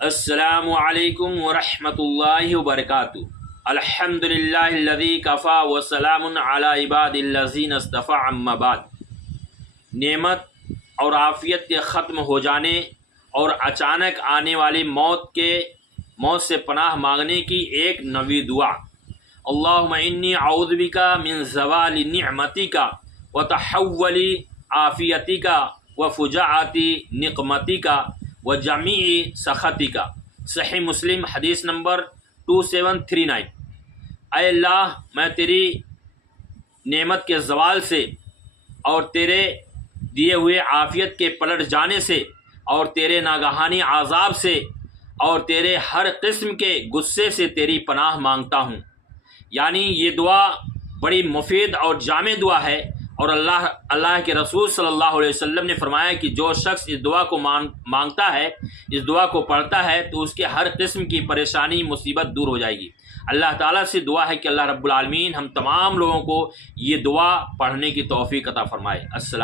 السلام علیکم ورحمۃ اللہ وبرکاتہ۔ الحمدللہ الذی کفا وسلام علی عباد الذین اصطفی، اما بعد۔ نعمت اور عافیت کے ختم ہو جانے اور اچانک آنے والی موت سے پناہ مانگنے کی ایک نوی دعا۔ اللہم انی اعوذ بک من زوال نعمتک وتحول عافیتک وفجاعت نقمتک وجمیع سخطک۔ صحیح مسلم حدیث نمبر 2739۔ اے اللہ، میں تیری نعمت کے زوال سے اور تیرے دیے ہوئے عافیت کے پلٹ جانے سے اور تیرے ناگہانی عذاب سے اور تیرے ہر قسم کے غصے سے تیری پناہ مانگتا ہوں۔ یعنی یہ دعا بڑی مفید اور جامع دعا ہے، اور اللہ کے رسول صلی اللہ علیہ وسلم نے فرمایا کہ جو شخص اس دعا کو مانگتا ہے، اس دعا کو پڑھتا ہے، تو اس کے ہر قسم کی پریشانی مصیبت دور ہو جائے گی۔ اللہ تعالیٰ سے دعا ہے کہ اللہ رب العالمین ہم تمام لوگوں کو یہ دعا پڑھنے کی توفیق عطا فرمائے۔ السلام